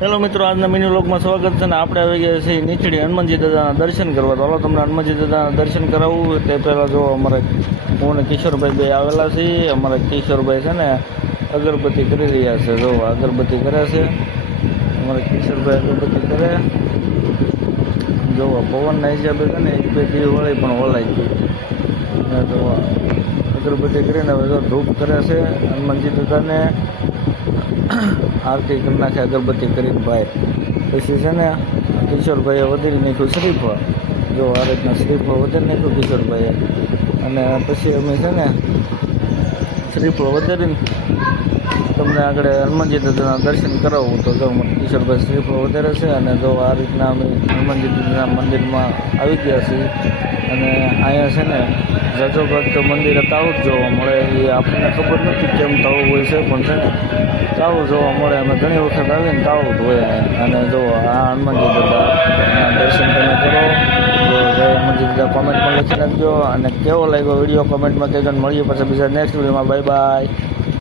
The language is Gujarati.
હેલો મિત્રો, આજના મિની વ્લોગમાં સ્વાગત છે ને આપણે આવી ગયા છીએ નીચડી હનુમાનજી દાદાના દર્શન કરવા. તો હાલો તમને હનુમાનજી દાદાના દર્શન કરાવવું. તે પહેલાં જો અમારે હું અને કિશોરભાઈ બે આવેલા છીએ. અમારા કિશોરભાઈ છે ને અગરબત્તી કરી રહ્યા છે. જો અગરબત્તી કરે છે અમારા કિશોરભાઈ, અગરબત્તી કરે. જો પવનના હિસાબે છે ને એક બે દીવ વળી પણ વળાઈ ગઈ. તો અગરબત્તી કરીને હવે જો ધૂપ કરે છે હનુમાનજી દાદાને. આરતી કરી નાખે અગરબત્તી કરીને ભાઈ. પછી છે ને કિશોરભાઈએ વધારી નાખ્યું શ્રીફળ. જો આ રીતના શ્રીફળ વધારી નાખ્યું કિશોરભાઈએ. અને પછી અમે છે ને શ્રીફળ વધારીને તમને આગળ હનુમાનજી દાદાના દર્શન કરાવું. તો જો કિશોરભાઈ શ્રીફળ વધારે છે. અને જો આ રીતના અમે હનુમાનજી દાદાના મંદિરમાં આવી ગયા છીએ. અને અહીંયા છે ને જાજો ભાગ તો મંદિરે તાળું જ જોવા મળે. એ આપણને ખબર નથી કેમ તાળું હોય છે, પણ છે ને તાળું જોવા મળે. અમે ઘણી વખત આવીને તાળું જ હોય. અને જો આ હનુમાનજી દાદાના દર્શન તમે કરો. જો જય હનુમાનજી દાદા કોમેન્ટમાં લખી નાખજો. અને કેવો લાગ્યો વિડીયો કોમેન્ટમાં કહેજો. મળીએ પછી બીજા નેક્સ્ટ વિડીયોમાં. Bye bye.